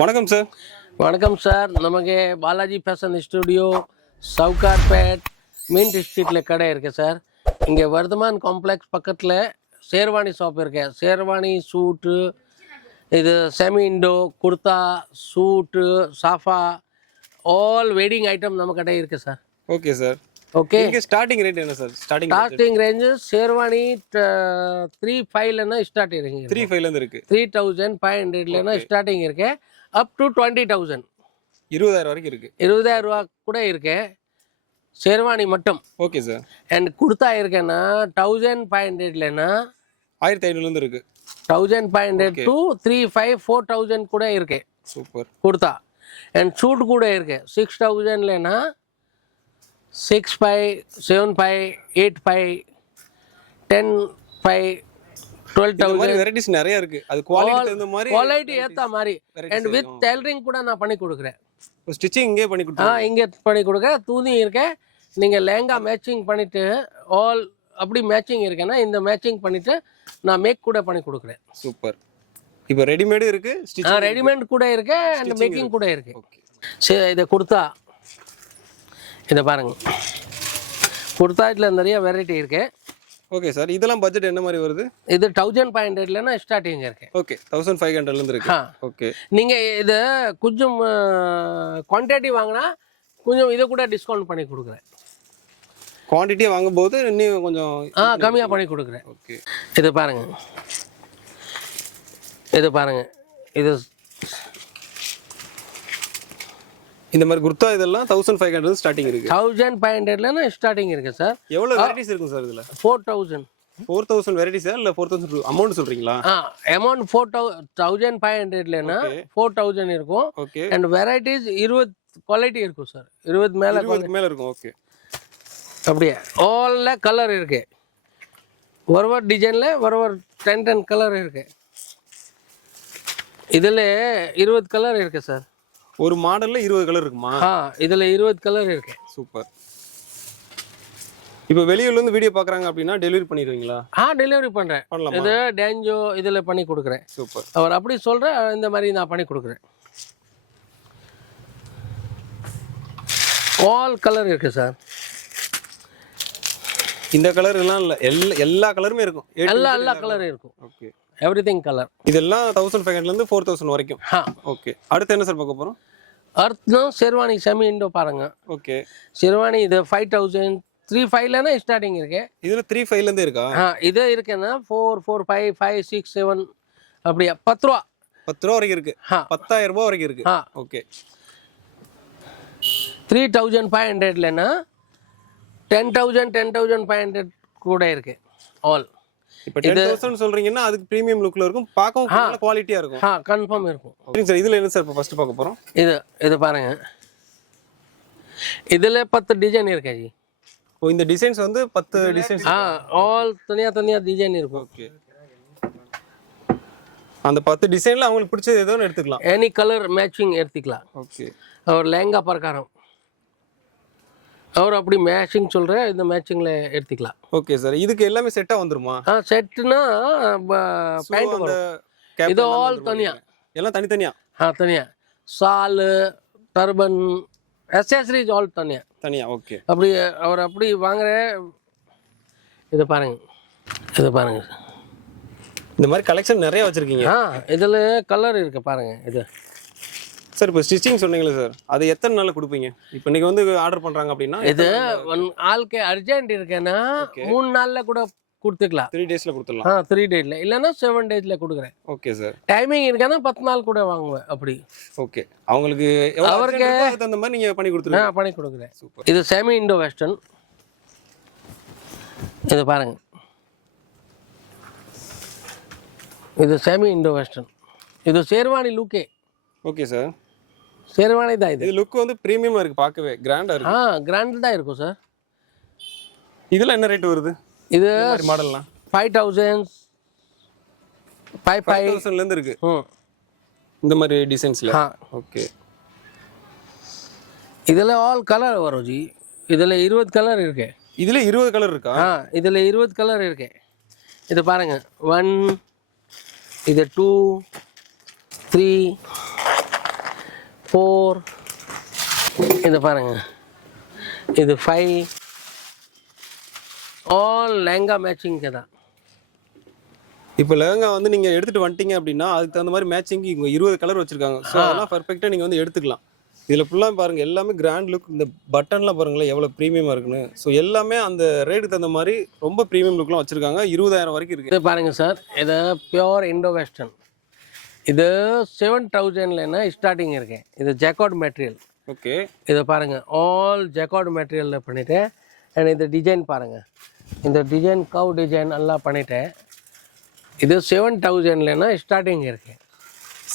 வணக்கம் சார். வணக்கம் சார். நமக்கு பாலாஜி ஃபேஷன் ஸ்டுடியோ சவுகார்பேட் மீன் ஸ்ட்ரீட்டில் கடை இருக்குது சார். இங்கே வர்தமான் காம்ப்ளெக்ஸ் பக்கத்தில் ஷேர்வானி ஷாப் இருக்கு. ஷேர்வானி சூட்டு, இது செமி இண்டோ, குர்தா, சூட்டு, சாஃபா, ஆல் வெட்டிங் ஐட்டம் நம்ம கடை இருக்குது சார். Okay sir. ஓகே, இங்கே ஸ்டார்டிங் ரேட் என்ன sir? Starting range sherwani 3,500 start இருக்கு. 3,500 இருக்கு. 3,500 ஸ்டார்டிங் இருக்கு. அப் டு 20,000, 20,000 வரைக்கும் இருக்கு. 20,000 ரூபா கூட இருக்கு ஷேர்வானி மட்டும். Okay sir. அண்ட் குர்தா இருக்குன்னா 1,500லேனா 1,500 இருக்கு. 1,500 to 3,500 4,000 கூட இருக்கு. சூப்பர். குர்தா அண்ட் சூட் கூட இருக்கு. 6,000லேனா 6,500 7,500 8,500 10,500 12,000 வெரைட்டிஸ் நிறைய இருக்கு. அது குவாலிட்டி தகுந்த மாதிரி, குவாலிட்டி ஏத்த மாதிரி. அண்ட் வித் டெய்லரிங் கூட நான் பண்ணி கொடுக்குறேன். ஸ்டிச்சிங் இங்கே பண்ணி கொடுத்துருங்க. இங்கே பண்ணி கொடுக்குறேன். துணி இருக்கு, நீங்கள் லேங்கா மேட்சிங் பண்ணிட்டு ஆல் அப்படி மேட்சிங் இருக்கேன்னா இந்த மேட்சிங் பண்ணிட்டு நான் மேக் கூட பண்ணி கொடுக்குறேன். சூப்பர். இப்போ ரெடிமேடு இருக்கு, ஸ்டிச்சிங் ரெடிமேட் கூட இருக்கு அண்ட் மேக்கிங் கூட இருக்கு. ஓகே. சரி, இதை குர்தா இதை பாருங்க. குர்தா இதில் நிறைய வெரைட்டி இருக்கு. Okay sir. இதெல்லாம் பட்ஜெட் என்ன மாதிரி வருது? இது 1,500லேனா ஸ்டார்டிங் இருக்கு. ஓகே, 1,500லேருந்து இருக்கு. ஓகே. நீங்கள் இது கொஞ்சம் குவான்டிட்டி வாங்கினா கொஞ்சம் இதை கூட டிஸ்கவுண்ட் பண்ணி கொடுக்குறேன். குவான்டிட்டியை வாங்கும்போது இன்னும் கொஞ்சம் கம்மியாக பண்ணி கொடுக்குறேன். ஓகே. இது பாருங்க, இது பாருங்க. இது இந்த மாதிரி குர்தா இதெல்லாம் 1,500 ஸ்டார்டிங் இருக்கு. 1,500லேனா ஸ்டார்டிங் இருக்கு சார். எவ்வளவு வெரைட்டிஸ் இருக்கும் சார் இதுல? 4,000 வெரைட்டிஸ் இல்ல 4,000 அமௌண்ட் சொல்றீங்களா? அமௌண்ட் 4,500லேனா 4,000 இருக்கும். ஓகே. அண்ட் வெரைட்டிஸ் 20 குவாலிட்டி இருக்கும் சார். 20 மேல இருக்கும். ஓகே. அப்படியே ஆல்ல கலர் இருக்கு. ஒரு டிசைன்ல ஒரு 10 கலர் இருக்கு. இதுல 20 கலர் இருக்கு சார். ஒரு மாடல்ல 20 கலர் இருக்குமா? இதுல 20 கலர் இருக்கு. சூப்பர். இப்போ வெளியூர்ல இருந்து வீடியோ பாக்குறாங்க அப்படினா டெலிவரி பண்ணிடுவீங்களா? டெலிவரி பண்றேன். இது டேஞ்சோ இதுல பண்ணி கொடுக்குறேன். சூப்பர். அவர் அப்படி சொல்ற இந்த மாதிரி நான் பண்ணி கொடுக்குறேன். ஆல் கலர் இருக்கு சார். இந்த கலர் எல்லாம் இல்ல, எல்லா கலருமே இருக்கும். எல்லா கலரும் இருக்கும். ஓகே. Everything colour. இதெல்லாம் 1,500ல இருந்து 4,000 வரைக்கும். ஓகே. அடுத்து என்ன சார் பார்க்க போறோம்? அடுத்து ஷெர்வானி செமி இண்டோ பாருங்க. ஓகே. ஷெர்வானி இது 5,000 3,500லேனா ஸ்டார்டிங் இருக்கு. இதுல 3,500ல இருந்து இருக்கா? இது இருக்குன்னா 4 4 5 5 6 7 அப்படியே 10 ரூபா. 10 ரூபா வரைக்கும் இருக்கு. 10,000 ரூபாய் வரைக்கும் இருக்கு. ஓகே. 3,500லேனா 10,000 10,500 கூட இருக்கு. ஆல் இப்போ 10,000 சொல்றீங்கன்னா அதுக்கு பிரீமியம் லுக்ல இருக்கும், பார்க்கவும் நல்ல குவாலிட்டியா இருக்கும். கன்ஃபார்ம் இருக்கும். சரிங்க சார். இதுல என்ன சார் இப்போ ஃபர்ஸ்ட் பார்க்க போறோம்? இது பாருங்க. இதுல 10 டிசைன் இருக்கு ஜி. ஓ, இந்த டிசைன்ஸ் வந்து 10 டிசைன்ஸ். ஆல் தனியா டிசைன் இருக்கும். ஓகே. அந்த 10 டிசைன்ல உங்களுக்கு பிடிச்சது ஏதோ ஒன்று எடுத்துக்கலாம். எனி கலர் மேட்சிங் எடுத்துக்கலாம். ஓகே. அவர் லேங்கா பிரகாரம் அவர் அப்படி மேட்சிங் சொல்ற இந்த மேட்சிங்ல எடுத்துக்கலாம். Okay sir. இதுக்கு எல்லாமே செட்டா வந்துருமா? செட்னா பேண்ட் வரும். இது ஆல் தனியா, எல்லாம் தனித்தனியா. தனியா சால், டர்பன், அக்சஸரீஸ் ஆல் தனியா. ஓகே. அப்படி அவர் அப்படி வாங்குற. இது பாருங்க, இது பாருங்க. இந்த மாதிரி கலெக்ஷன் நிறைய வச்சிருக்கீங்க. இதுல கலர் இருக்கு பாருங்க. இது சார் இப்போ ஸ்டிச்சிங் சொன்னீங்களே சார், அது எத்தனை நாள்ல கொடுப்பீங்க? இப்போ இன்னைக்கு வந்து ஆர்டர் பண்றாங்க அப்படின்னா இது ஆளுக்கு அர்ஜென்ட் இருக்குன்னா 3 நாள்ல கூட கொடுத்துக்கலாம். 3 டேஸ்ல கொடுத்துடலாம். 3 டேஸ்ல இல்லைன்னா 7 டேஸ்ல கொடுக்குறேன். Okay sir. டைமிங் இருக்குன்னா 10 நாள் கூட வாங்குவேன் அப்படி. ஓகே. அவங்களுக்கு அவருக்கு அந்த மாதிரி நீங்க பண்ணி கொடுத்துருங்க. பண்ணி கொடுக்குறேன். இது செமி இண்டோ வெஸ்டர்ன். இது பாருங்க, இது செமி இண்டோ வெஸ்டர்ன். இது ஷேர்வானி லுக்கே. Okay sir. ஷேர்வானி தான் இது. லுக் வந்து பிரீமியமா இருக்கு, பார்க்கவே கிராண்டா இருக்கு. கிராண்ட் தான் இருக்கும் சார். இதெல்லாம் என்ன ரேட் வருது? இது மாடல்லாம் 5,000 5,500ல இருந்து இருக்கு இந்த மாதிரி டிசைன்ஸ்ல. ஓகே. இதுல ஆல் கலர் வரும் ஜி. இதுல 20 கலர் இருக்கு. இதுல 20 கலர் இருக்கா? இதுல 20 கலர் இருக்கு. இது பாருங்க. 1 இது 2 3 4, இது பாருங்க, இது 5, ஆல் லெஹங்கா மேட்சிங்க்கு தான். இப்போ லெஹங்கா வந்து நீங்கள் எடுத்துகிட்டு வந்துட்டீங்க அப்படின்னா அதுக்கு தகுந்த மாதிரி மேட்சிங் இங்கே 20 கலர் வச்சுருக்காங்க. ஸோ அதெல்லாம் பர்ஃபெக்டாக நீங்கள் வந்து எடுத்துக்கலாம். இதில் ஃபுல்லாக பாருங்கள் எல்லாமே கிராண்ட் லுக். இந்த பட்டன்லாம் பாருங்களேன் எவ்வளோ ப்ரீமியமாக இருக்குன்னு. ஸோ எல்லாமே அந்த ரேட்டுக்கு தகுந்த மாதிரி ரொம்ப ப்ரீமியம் லுக்லாம் வச்சுருக்காங்க. 20,000 வரைக்கும் இருக்குது. இது பாருங்கள் சார், இது பியோர் இண்டோ வெஸ்டர்ன். இது 7,000ல ஸ்டார்டிங் இருக்கு. இது ஜாக்கார்ட் மெட்டீரியல். ஓகே, இதை பாருங்கள், ஆல் ஜாக்கார்ட் மெட்டீரியலில் பண்ணிவிட்டேன். அண்ட் இந்த டிசைன் பாருங்கள், இந்த டிசைன் கவ் டிசைன் எல்லாம் பண்ணிவிட்டேன். இது 7,000ல ஸ்டார்டிங் இருக்கு.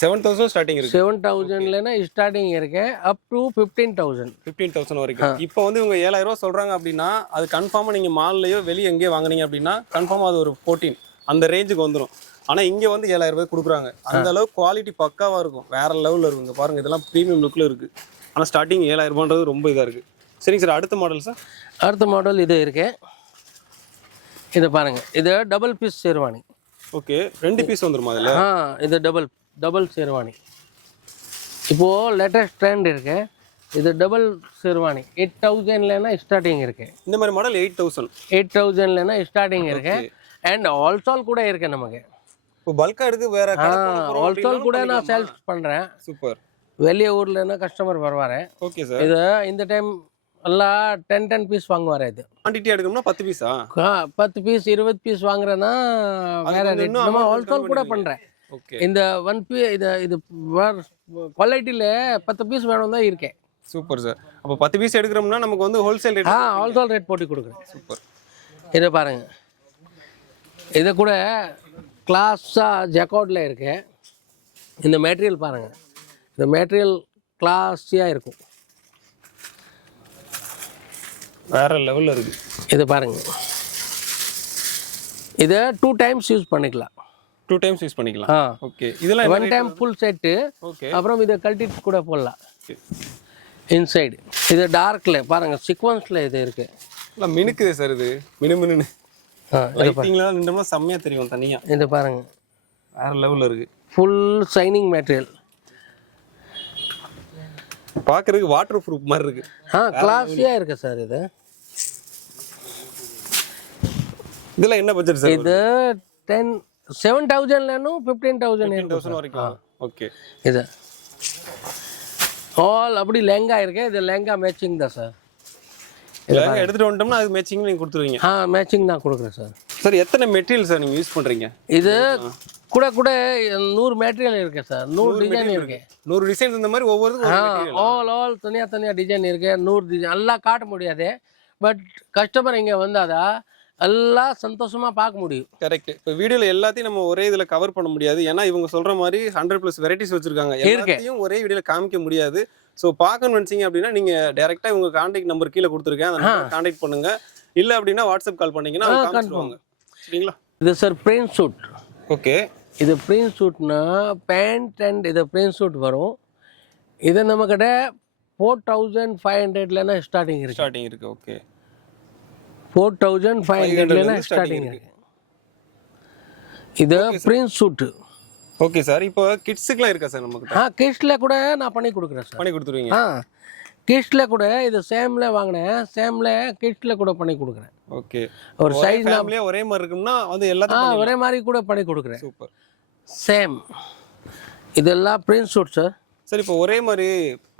7,000 ஸ்டார்டிங் இருக்குது. 7,000ல ஸ்டார்டிங் இருக்கு, அப் டு 15,000 வரைக்கும். இப்போ வந்து இவங்க 7,000 ரூபா சொல்கிறாங்க அப்படின்னா அது கன்ஃபார்மாக நீங்கள் மால்லையோ வெளியே எங்கேயோ வாங்குனீங்க அப்படின்னா கன்ஃபார்மாக அது ஒரு 14 அந்த ரேஞ்சுக்கு வந்துடும். ஆனால் இங்கே வந்து 7,000 ரூபாய் கொடுக்குறாங்க. அந்த அளவுக்கு குவாலிட்டி பக்காவாக இருக்கும், வேற லெவலில் இருக்குங்க. பாருங்கள் இதெல்லாம் ப்ரீமியம் லுக்கில் இருக்குது. ஆனால் ஸ்டார்டிங் 7,000 ரூபான்றது ரொம்ப இதாக இருக்குது. சரிங்க சார், அடுத்த மாடல் சார். அடுத்த மாடல் இது இருக்கு. இது பாருங்கள், இது double piece sherwani. Okay, 2 piece வந்துருமா அதில்? இது டபுள் ஷெர்வானி. இப்போது லேட்டஸ்ட் ட்ரெண்ட் இருக்கு. இது டபுள் ஷெர்வானி 8,000ல ஸ்டார்டிங் இருக்கு. இந்த மாதிரி மாடல் 8,000ல ஸ்டார்டிங் இருக்கு. அண்ட் ஆல்சோல் கூட இருக்கு நமக்கு. இப்போ பல்கா எடுத்து வேற ஆல்சோல் கூட நான் சேல்ஸ் பண்ணுறேன். சூப்பர். வெளிய ஊர்லன்னா கஸ்டமர் வருவாரு. Okay sir. இது இந்த டைம் எல்லாம் 10 பீஸ் வாங்குவாரு. இது குவான்டிட்டி எடுக்கணும்னா 10 பீஸா? 10 பீஸ் 20 பீஸ் வாங்குறேன்னா வேற ரேட். நம்ம ஆல்சோல் கூட பண்ணுறேன். ஓகே, இந்த 1 பீஸ் இது குவாலிட்டியில் 10 பீஸ் வேணும் தான் இருக்கேன். Super sir. அப்போ 10 பீஸ் எடுக்கிறோம்னா நமக்கு வந்து ஹோல்சேல் ரேட்? ஆல்சோல் ரேட் போட்டு கொடுக்குறேன். சூப்பர். இதை பாருங்க, இது கூட கிளாஸாக ஜக்கார்டில் இருக்கு. இந்த மெட்டீரியல் பாருங்க, இந்த மெட்டீரியல் கிளாஸியாக இருக்கும், வேற லெவலில் இருக்கு. இது பாருங்க, இதை 2 டைம்ஸ் யூஸ் பண்ணிக்கலாம். 2 டைம்ஸ் யூஸ் பண்ணிக்கலாம். ஓகே, இதெல்லாம் 1 டைம் ஃபுல் செட்டு. ஓகே, அப்புறம் இதை கழட்டிட்டு கூட போடலாம். இன்சைடு இது டார்க்ல பாருங்க, சீக்வன்ஸ்ல இது இருக்கு. இல்லை மினுக்குது சார், இது மினுமினு லைட்டிங்லாம் நின்றோம்னா செம்மையாக தெரியும் தனியாக. இது பாருங்க, வேற லெவலில் இருக்கு. Full shining material. பார்க்கறதுக்கு வாட்டர் ப்ரூஃப் மாதிரி இருக்கு. கிளாஸியாக இருக்கு சார். இது இதெல்லாம் என்ன பட்ஜெட் சார்? இது 7,000லேருந்து 15,000 வரைக்கும். ஓகே, இது ஆல் அப்படி லெஹங்கா இருக்கு. இது லெஹங்கா மேட்சிங் தான் சார். லெஹங்கா எடுத்துட்டு வந்துட்டோம்னா அது மேட்சிங் நீங்கள் கொடுத்துருவீங்க? மேட்சிங் தான் கொடுக்குறேன் சார். சார் எத்தனை மெட்டீரியல் சார் நீங்கள் யூஸ் பண்ணுறீங்க? இது கூட 100 மெட்டீரியல் இருக்கு சார். 100 டிசைன் இருக்கு. 100 டிசைன்ஸ் இந்த மாதிரி ஒவ்வொருக்கும் ஆல் தனியாக டிசைன் இருக்கு. 100 டிசைன் எல்லாம் காட்ட முடியாது. பட் கஸ்டமர் இங்கே வந்தாதா எல்லாம் சந்தோஷமா பார்க்க முடியும். கரெக்ட். இப்போ வீடியோவில் எல்லாத்தையும் நம்ம ஒரே இதில் கவர் பண்ண முடியாது. ஏன்னா இவங்க சொல்ற மாதிரி 100+ வெரைட்டிஸ் வச்சிருக்காங்க. எல்லாத்தையும் ஒரே வீடியோவில் காமிக்க முடியாது. ஸோ பார்க்கணும்னு நினச்சிங்க அப்படின்னா நீங்கள் டேரெக்டாக உங்கள் கான்டாக்ட் நம்பர் கீழே கொடுத்துருக்கேன், அந்த நம்பர் கான்டாக்ட் பண்ணுங்க. இல்லை அப்படின்னா வாட்ஸ்அப் கால் பண்ணீங்கன்னா காமிச்சிடுவாங்க. சரிங்களா? இது சார் பிரிண்ட் சூட். ஓகே, இது பிரிண்ட் சூட்னா பேண்ட் அண்ட் இது பிரிண்ட் சூட் வரும். இது நம்மக்கிட்ட 4,500ல ஸ்டார்டிங் இருக்கு. ஓகே, 4,500ல ஸ்டார்டிங் இருக்கு. இது பிரிண்ட் சூட். Okay sir. இப்போ கிட்ஸுக்குலாம் இருக்கா சார் நமக்கு? கிட்ஸில் கூட நான் பண்ணி கொடுக்குறேன் சார். பண்ணி கொடுத்துருவீங்க? கிட்ஸில் கூட இது சேம்ல வாங்கினேன். சேம்ல கிட்ஸில் கூட பண்ணி கொடுக்குறேன். ஓகே, ஒரு சைஸ் ஒரே மாதிரி இருக்கும்னா வந்து எல்லாத்தையும் ஒரே மாதிரி கூட பண்ணி கொடுக்குறேன். சூப்பர். சேம் இதெல்லாம் பிரிண்ட் சூட் சார். சார் இப்போ ஒரே மாதிரி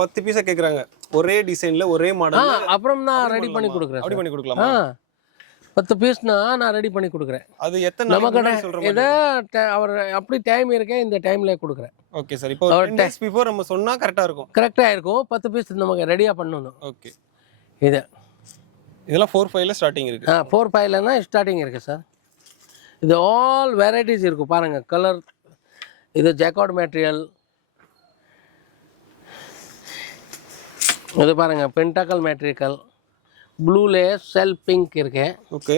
10 பீஸா கேக்குறாங்க, ஒரே டிசைன்ல ஒரே மாடல். அப்புறம் நான் ரெடி பண்ணி கொடுக்குறேன். அப்படி பண்ணி கொடுக்கலாமா? 10 பீஸ்னா நான் ரெடி பண்ணி கொடுக்குறேன். அது எத்தனை நாளைக்கு சொல்றோம்? இதை அவர் அப்படி டைம் இருக்கே, இந்த டைம்ல கொடுக்குறேன். Okay sir. இப்போ 10 டேஸ் பிஃபோர் நம்ம சொன்னா கரெக்டா இருக்கும். கரெக்டா இருக்கும். 10 பீஸ் நமக்கு ரெடியா பண்ணணும். ஓகே, இதெல்லாம் 4,500ல ஸ்டார்டிங் இருக்கு. 4,500ல ஸ்டார்டிங் இருக்கு சார். இது ஆல் வெரைட்டிஸ் இருக்கு பாருங்க. கலர் இது ஜாக்கார்ட் மெட்டீரியல். இது பாருங்க பென்டாக்கல் மெட்டீரியல். ப்ளூல செல்ஃப் பிங்க் இருக்கு. ஓகே,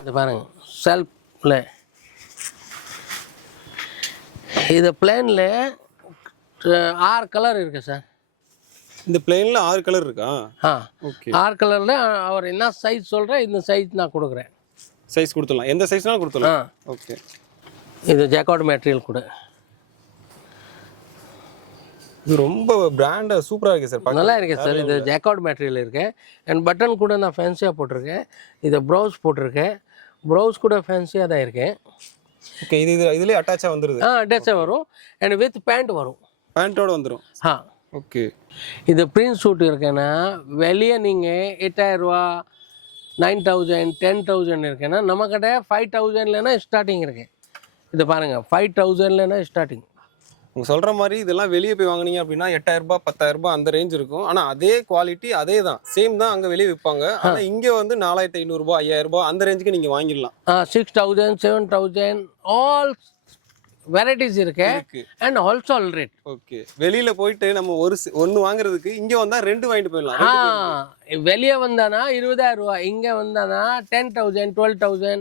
இது பாருங்க செல்ஃப்ல. இது பிளேன்ல 6 கலர் இருக்கு சார். இந்த பிளேன்ல 6 கலர் இருக்கா? ஓகே, 6 கலர்ல அவர் என்ன சைஸ் சொல்ற இந்த சைஸ் நான் கொடுக்குறேன். சைஸ் கொடுத்துடலாம், எந்த சைஸ்னாலும் கொடுத்துடலாம். ஓகே, இது ஜாக்கார்ட் மெட்டீரியல் கூட. இது ரொம்ப பிராண்டா சூப்பரா இருக்கு சார். நல்லா இருக்கு சார். இது ஜாக்கார்ட் மெட்டீரியல் இருக்கு. அண்ட் பட்டன் கூட நான் ஃபேன்சியாக போட்டிருக்கேன். இது ப்ரௌஸ் போட்டிருக்கேன். ப்ரௌஸ் கூட ஃபேன்சியாக தான் இருக்கு. ஓகே, இதுலயே அட்டாச்சா வந்துருது. அட்டாச்சாக வரும். அண்ட் வித் பேண்ட் வரும். பேண்டோட வந்துரும். ஓகே. இது பிரிண்ட் சூட் இருக்குன்னா வெளியே நீங்கள் 8000 ரூபா 9000 10,000 இருக்குன்னா நம்ம கிட்ட 5000 ஸ்டார்டிங் இருக்கு. இது பாருங்க 5000 ஸ்டார்டிங். நீங்க சொல்ற மாதிரி இதெல்லாம் வெளியே போய் வாங்குனீங்க அப்படின்னா 8000 ரூபாய் 10,000 ரூபாய் அந்த ரேஞ்ச் இருக்கும். ஆனா அதே குவாலிட்டி அதே தான், சேம் தான் அங்க வெளியே விற்பாங்க. ஆனா இங்க வந்து 4500 ரூபாய் 5000 ரூபாய் அந்த ரேஞ்சுக்கு நீங்க வாங்கிடலாம். 6000 7000 ஆல் வெரைட்டிஸ் இருக்கு. And wholesale rate. ஓகே. வெளியில போயிட்டு நம்ம ஒன்னு வாங்குறதுக்கு இங்க வந்தா 2 வாங்கிட்டு போயிடலாம். வெளியே வந்தானா 20000 ரூபாய், இங்க வந்தானா 10,000 12,000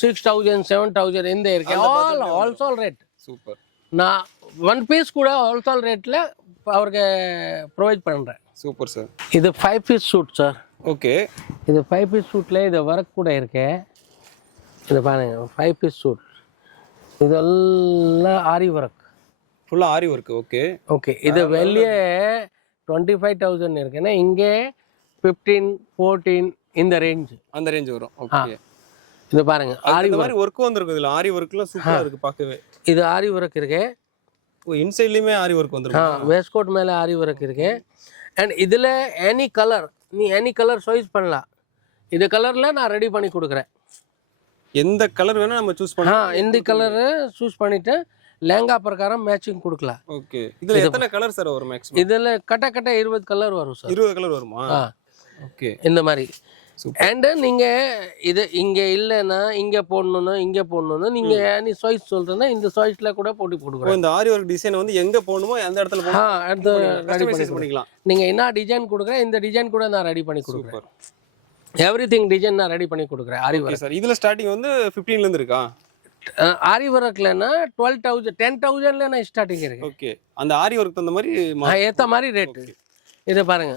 6,000 7,000 இந்த இருக்கு. All wholesale rate. சூப்பர். நான் ஒன் பீஸ் கூட ஹோல்சேல் ரேட்டில் அவருக்கு ப்ரொவைட் பண்ணுறேன். Super sir. இது 5 பீஸ் சூட் சார். ஓகே. இது 5 பீஸ் சூட்டில் இது ஒர்க் கூட இருக்கு. இது பாருங்க 5 பீஸ் சூட். இதெல்லாம் ஆரி ஒர்க். ஃபுல்லாக ஆரி ஒர்க். ஓகே. ஓகே. இது வெளியே 25,000 இருக்குன்னா இங்கே 15 14 இந்த ரேஞ்ச். அந்த ரேஞ்ச் வரும். ஓகே. இது பாருங்க ஆரி மாதிரி ஒர்க் வந்திருக்கு. இதுல ஆரி ஒர்க்லாம் சூப்பரா இருக்கு பார்க்கவே. இது ஆரி ஒர்க் இருக்கு. இன்சைட்லயுமே ஆரி ஒர்க் வந்திருக்கு. வேஸ்ட் கோட் மேலே ஆரி ஒர்க் இருக்கு. அண்ட் இதில் எனி கலர் நீ எனி கலர் சாய்ஸ் பண்ணலாம். இது கலரில் நான் ரெடி பண்ணி கொடுக்குறேன். எந்த கலர் வேணா நம்ம சூஸ் பண்ணலாம். இந்த கலர் சூஸ் பண்ணிட்டு லெங்கா பிரகாரம் மேட்சிங் கொடுக்கலாம். ஓகே. இதுல எத்தனை கலர் சார் வரும் மேக்ஸிமம்? இதில் கட்ட 20 கலர் வரும் சார். 20 கலர் வருமா? ஓகே. இந்த மாதிரி. அண்டு நீங்கள் இது இங்கே இல்லைன்னா இங்கே போடணும்னா நீங்கள் நீ சாய்ஸ் சொல்கிறேன்னா இந்த சாய்ஸில் கூட போட்டு கொடுக்குறோம். இந்த ஆரி ஒர்க் டிசைன் வந்து எங்கே போடணுமோ அந்த இடத்துல அடுத்து ரெடி பண்ணிக்கலாம். நீங்கள் என்ன டிசைன் கொடுக்குறேன் இந்த டிசைன் கூட நான் ரெடி பண்ணி கொடுக்குறேன். எவ்ரிதிங் டிசைன் நான் ரெடி பண்ணி கொடுக்குறேன். ஆரி ஒர்க் சார். இதில் ஸ்டார்டிங் வந்து 15 இருந்து இருக்கா? ஆரி ஒர்க்லன்னா 12,000 10,000 நான் ஸ்டார்டிங் இருக்கு. ஓகே. அந்த ஆரி ஒர்க் தகுந்த மாதிரி ஏற்ற மாதிரி ரேட்டு. இதை பாருங்க.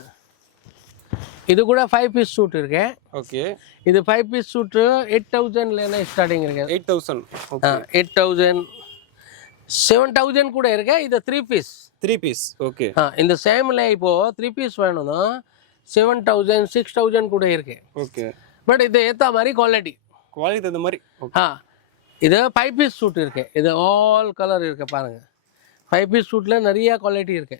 இது கூட 5 பீஸ் சூட் இருக்கு. ஓகே. இது 5 பீஸ் சூட் 8,000 ஸ்டார்டிங் இருக்கு. 8,000. ஓகே. 8,000 7,000 கூட இருக்கு. இது 3 பீஸ். ஓகே. இந்த சேம்ல இப்போ 3 பீஸ் வேணும்னா 7,000 6,000 கூட இருக்கு. ஓகே. பட் இது ஏற்ற மாதிரி குவாலிட்டி தகுந்த மாதிரி. இது 5 பீஸ் சூட் இருக்கு. இது ஆல் கலர் இருக்கு பாருங்க. 5 பீஸ் சூட்ல நிறைய குவாலிட்டி இருக்கு.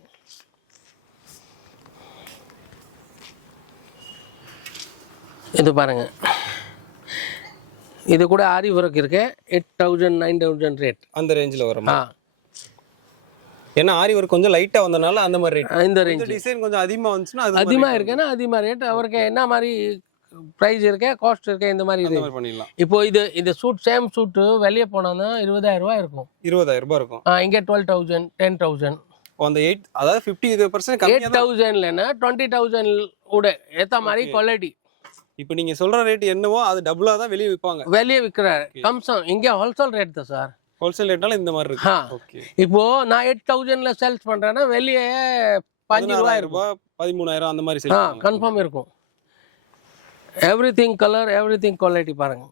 இது பாருங்க. இது கூட ஆரி ஒர்க் இருக்கு. 8,000 9,000 ரேட் அந்த ரேஞ்சில் வருமா? ஏன்னா ஆரி ஒர்க் கொஞ்சம் லைட்டா வந்தனால அந்த மாதிரி ரேட். இந்த ரேஞ்ச் டிசைன் கொஞ்சம் அதிகமா வந்துச்சுன்னா அது அதிகமா இருக்குன்னா அதிகமா ரேட். அவருக்கு என்ன மாதிரி ப்ரைஸ் இருக்கு காஸ்ட் இருக்கு இந்த மாதிரி பண்ணிடலாம். இப்போ இது சூட் சேம் சூட் வெளியே போனோம்னா 20,000 ரூபாய் இருக்கும். 20,000 ரூபாய் இருக்கும். இங்கே 12,000 10,000. அந்த 8 அதாவது 50% கம்மியா 8,000 20,000 கூட ஏத்த மாதிரி குவாலிட்டி. இப்போ நீங்க சொல்ற ரேட் என்னவோ அது டபுளா தான் வெளியே விற்பாங்க. வெளியே விற்கிறாரு கம்சம். இங்கே ஹோல்சேல் ரேட் தான் சார். ஹோல்சேல் ரேட்னால இந்த மாதிரி இருக்கு. ஓகே. இப்போ நான் 8,000 சேல்ஸ் பண்றேன்னா வெளியே 5,000 ரூபாய் 13,000 அந்த மாதிரி சேல்ஸ் கன்ஃபார்ம் இருக்கும். எவ்ரிதிங் கலர் எவ்ரிதிங் குவாலிட்டி பாருங்க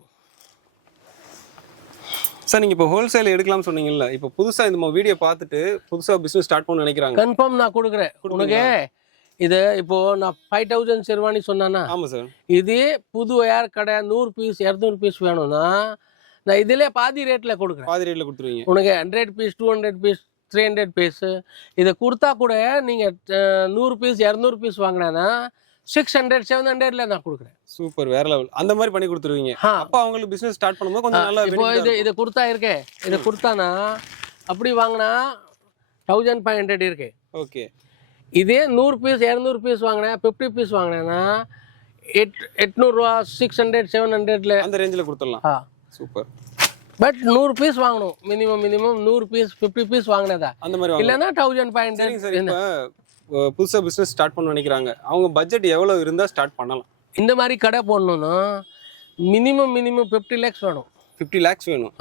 சார். நீங்க இப்போ ஹோல்சேல் எடுக்கலாம்னு சொன்னீங்கல்ல, இப்போ புதுசா இந்த வீடியோ பார்த்துட்டு புதுசா பிசினஸ் ஸ்டார்ட் பண்ண நினைக்கிறாங்க. கன்ஃபார்ம் நான் கொடுக்குறேன் உனக்கு. இது இப்போ நான் 5,000 ஷெர்வானி சொன்னானா? ஆமா சார். இதே புது ஏர் கடை 100 பீஸ் 200 பீஸ் வேணும்னா நான் இதிலே பாதி ரேட்ல கொடுக்குறேன். பாதி ரேட்ல கொடுத்துருவீங்க உனக்கு. 100 பீஸ் 200 பீஸ் 300 பீஸ் இதை கொடுத்தா கூட நீங்க 100 பீஸ் 200 பீஸ் வாங்கினா 600 700ல நான் கொடுக்குறேன். சூப்பர். வேற லெவல். அந்த மாதிரி பண்ணி கொடுத்துருவீங்க. அப்ப அவங்களுக்கு பிசினஸ் ஸ்டார்ட் பண்ணும்போது கொஞ்சம் நல்லா இப்போ இது கொடுத்தா இருக்கே. இது கொடுத்தானா அப்படி வாங்கினா 1,500 இருக்கு. ஓகே. இதே 100 பீஸ் 200 பீஸ் வாங்கினேன் 50 பீஸ் வாங்கினேன்னா 800 ரூபா 600 700ல அந்த ரேஞ்சில் கொடுத்துடலாம். சூப்பர். பட் 100 பீஸ் வாங்கணும். மினிமம் 100 பீஸ் 50 பீஸ் வாங்கினதா அந்த மாதிரி இல்லைன்னா 1,500. புதுசாக பிஸ்னஸ் ஸ்டார்ட் பண்ண நினைக்கிறாங்க, அவங்க பட்ஜெட் எவ்வளோ இருந்தால் ஸ்டார்ட் பண்ணலாம்? இந்த மாதிரி கடை போடணும்னா மினிமம் 50 lakhs வேணும். 50 lakhs வேணும்.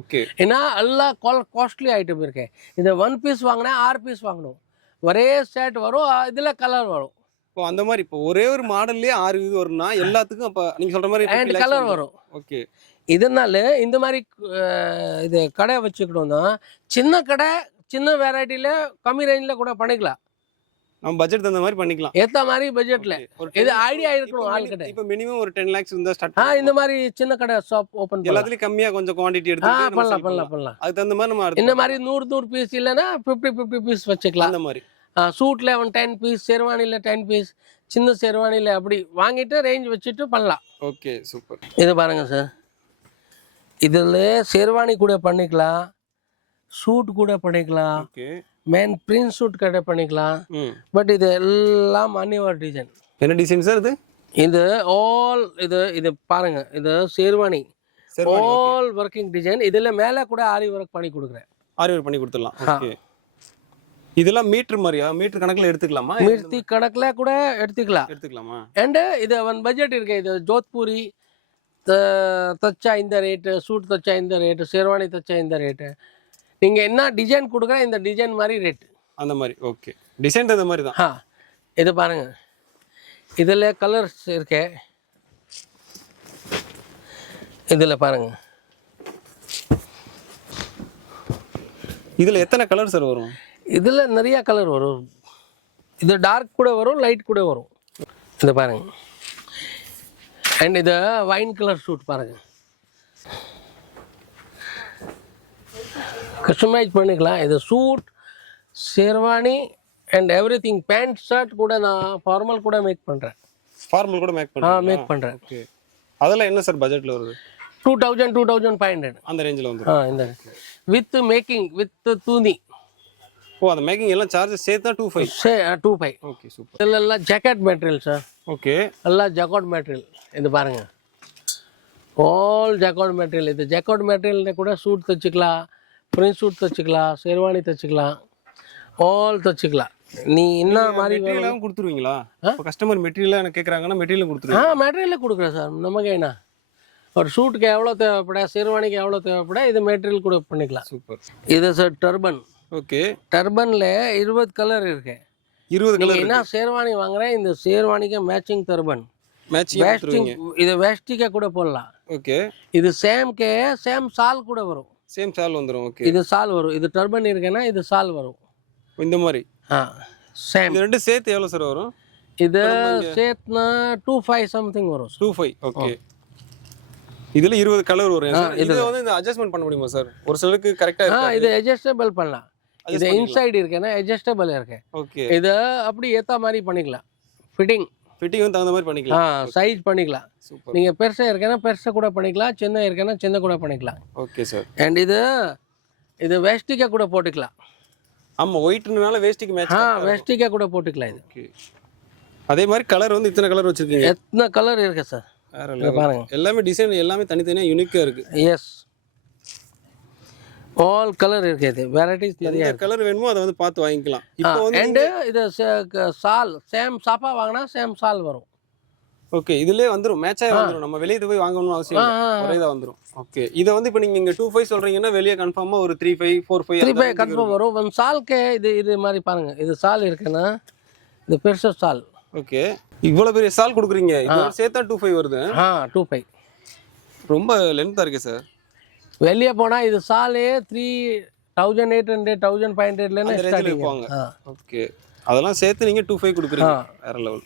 ஓகே. ஏன்னா எல்லாம் காஸ்ட்லி ஐட்டம் இருக்கு. இதை 1 பீஸ் வாங்கினா 6 பீஸ் வாங்கணும். ஒரே செட் வரும். இதில் கலர் வரும். இப்போ அந்த மாதிரி இப்போ ஒரே ஒரு மாடல்லே 6 இது வரும்னா எல்லாத்துக்கும் அப்போ நீங்கள் சொல்கிற மாதிரி கலர் வரும். ஓகே. இதனால இந்த மாதிரி இது கடை வச்சுக்கணும்னா சின்ன கடை சின்ன வெரைட்டில கம்மி ரேஞ்சில் கூட பண்ணிக்கலாம், நம்ம பட்ஜெட் தகுந்த மாதிரி பண்ணிக்கலாம். ஏற்ற மாதிரி பட்ஜெட்ல. ஒரு இது 10 ஐடியா இருக்கணும் ஆள்கிட்ட. இப்போ மினிமம் ஒரு 10 lakhs இருந்தா ஸ்டார்ட் இந்த மாதிரி சின்ன கடை ஷாப் ஓப்பன் பண்ணலாம். எல்லாத்துலயும் கம்மியா கொஞ்சம் குவாண்டிட்டி எடுத்து பண்ணலாம். அதுக்கு தகுந்த மாதிரி நம்ம இந்த மாதிரி 100 பீஸ் இல்லைன்னா 50 பீஸ் வச்சுக்கலாம். அந்த மாதிரி சூட்டில் 10 பீஸ், ஷெர்வானியில் 10 பீஸ், சின்ன ஷெர்வானியில் அப்படி வாங்கிட்டு ரேஞ்ச் வச்சுட்டு பண்ணலாம். Okay super. இது பாருங்க சார், இதில் ஷெர்வானி கூட பண்ணிக்கலாம், சூட் கூட பண்ணிக்கலாம், ஓகே மேன் பிரிண்ட் சூட் கடை பண்ணிக்கலாம். பட் இது எல்லாம் அன்னிவர் டிசைன். என்ன டிசைன் சார் இது? இது ஆல் இது பாருங்க, இது ஷெர்வானி ஆல் ஒர்க்கிங் டிசைன். இதில் மேலே கூட ஆரி ஒர்க் பண்ணி கொடுக்குறேன். ஆரி ஒர்க் பண்ணி கொடுத்துடலாம். ஓகே. இதெல்லாம் மீட்டர் மாதிரியா? மீட்டர் கணக்கில் எடுத்துக்கலாமா? மீட்டர் கணக்கில் கூட எடுத்துக்கலாமா? அண்ட் இது ஒன் பட்ஜெட் இருக்கு. இது ஜோத்பூரி தச்சா இந்த ரேட்டு, சூட் தச்சா இந்த ரேட்டு, ஷெர்வானி தச்சா இந்த ரேட்டு. நீங்கள் என்ன டிசைன் கொடுக்குற இந்த டிசைன் மாதிரி ரேட்டு அந்த மாதிரி. ஓகே, டிசைன் அந்த மாதிரி தான். இது பாருங்க, இதில் கலர்ஸ் இருக்கு. இதில் பாருங்க, இதில் எத்தனை கலர் சார் வரும்? இதில் நிறைய கலர் வரும். இது டார்க் கூட வரும், லைட் கூட வரும். இது பாருங்க. அண்ட் இது வைன் கலர் சூட் பாருங்க, கஸ்டமைஸ் பண்ணிக்கலாம். இது suit, sherwani and everything. Pant shirt கூட நான் ஃபார்மல் கூட மேக் பண்ணுறேன். ஃபார்மல் கூட மேக் பண்ணுறேன். ஓகே. அதெல்லாம் என்ன சார் பட்ஜெட்டில் வருது? 2000 2500 அந்த ரேஞ்சில் வந்துடும். இந்த வித் மேக்கிங் வித் தூணி. அந்த மேக்கிங் எல்லாம் சார்ஜஸ் சேர்த்தா 25. Okay super. இதெல்லாம் ஜாக்கெட் மெட்டீரியல் சார். ஓகே, எல்லாம் ஜாக்கெட் மெட்டீரியல். இது பாருங்க, ஆல் ஜாக்கெட் மெட்டீரியல். இது ஜாக்கெட் மெட்டீரியல்ல கூட சூட் தச்சுக்கலாம், பிரிண்ட் சூட் தச்சுக்கலாம், ஷெர்வானி தச்சுக்கலாம், ஆல் தச்சுக்கலாம். நீ என்ன மாதிரி மெட்டீரியலாகவும் கொடுத்துருவீங்களா? இப்போ கஸ்டமர் மெட்டீரியலாக எனக்கு கேட்குறாங்கன்னா மெட்டீரியல் கொடுத்துருவீங்க? மெட்டீரியல் கொடுக்குறேன் சார். நமக்கு என்ன, ஒரு ஷூட்டுக்கு எவ்வளோ தேவைப்பட, ஷெர்வானிக்கு எவ்வளோ தேவைப்பட, இது மெட்டீரியல் கூட பண்ணிக்கலாம். சூப்பர். இது சார் டர்பன். ஓகே, டர்பனில் 20 கலர் இருக்கு. 20 கலர். என்ன ஷெர்வானி வாங்குறேன், இந்த ஷெர்வானிக்கு மேட்சிங் டர்பன், மேட்சிங். இது வேஷ்டிக்க கூட போடலாம். ஓகே, இது சேம் சால் கூட வரும். சேம் சால் வந்துடும். ஓகே, இது சால் வரும். இது டர்பன் இருக்குன்னா இது சால் வரும் இந்த மாதிரி. சேம். இது ரெண்டு சேர்த்து எவ்வளோ சார் வரும்? இது சேர்த்துனா 25 சம்திங் வரும். 25. ஓகே. இதுல 20 கலர் வரும். இது வந்து இந்த அட்ஜஸ்ட்மென்ட் பண்ண முடியுமா சார்? ஒரு சிலருக்கு கரெக்ட்டா இருக்கு. இது அட்ஜஸ்டபிள் பண்ணலாம். இது இன்சைடு இருக்குன்னா அட்ஜஸ்டபிள் இருக்கு. ஓகே, இது அப்படி ஏத்த மாதிரி பண்ணிக்கலாம். ஃபிட்டிங் வந்து தகுந்த மாதிரி பண்ணிக்கலாம். சைஸ் பண்ணிக்கலாம். சூப்பர். நீங்க பெருசா இருக்குன்னா பெருசா கூட பண்ணிக்கலாம், சின்ன இருக்குன்னா சின்ன கூட பண்ணிக்கலாம். Okay sir. அண்ட் இது வேஷ்டிக்க கூட போட்டுக்கலாம். ஆமா, ஒயிட்னால வேஷ்டிக்கு மேட்ச். வேஷ்டிக்க கூட போட்டுக்கலாம் இது. ஓகே. அதே மாதிரி கலர் வந்து இத்தனை கலர் வச்சிருக்கீங்க? எத்தனை கலர் இருக்கு சார்? பாருங்க, எல்லாமே டிசைன் எல்லாமே தனித்தனியா யூனிக்கா இருக்கு. எஸ், ஆல் கலர் இருக்கு. இது வெரைட்டிஸ் நிறைய இருக்கு. கலர் வேணுமோ அதை வந்து பார்த்து வாங்கிக்கலாம். இப்போ வந்து இது சால் சேம் சாப்பா வாங்கினா சேம் சால் வரும். ஓகே, இதுலயே வந்துரும், மேட்சாக வந்துரும். நம்ம வெளியே போய் வாங்கணும்னு அவசியம் இல்லை, ஒரே தான் வந்துரும். ஓகே, இதை வந்து இப்போ நீங்க 25 சொல்றீங்கன்னா வெளியே கன்ஃபார்மா ஒரு 35 45 கன்ஃபார்ம் வரும். ஒன் சால்க்கு இது மாதிரி பாருங்க, இது சால் இருக்குன்னா இது பெருசா சால். ஓகே, இவ்வளவு பெரிய சால் கொடுக்குறீங்க, இதோட சேர்த்தா 25 வருது. 25 ரொம்ப லென்த்தா இருக்கு சார். வெளியே போனா இது சாலே 3800 1500 இருப்பாங்க. ஓகே, அதெல்லாம் சேர்த்து நீங்க 25 கொடுக்குறீங்க. வேற லெவல்.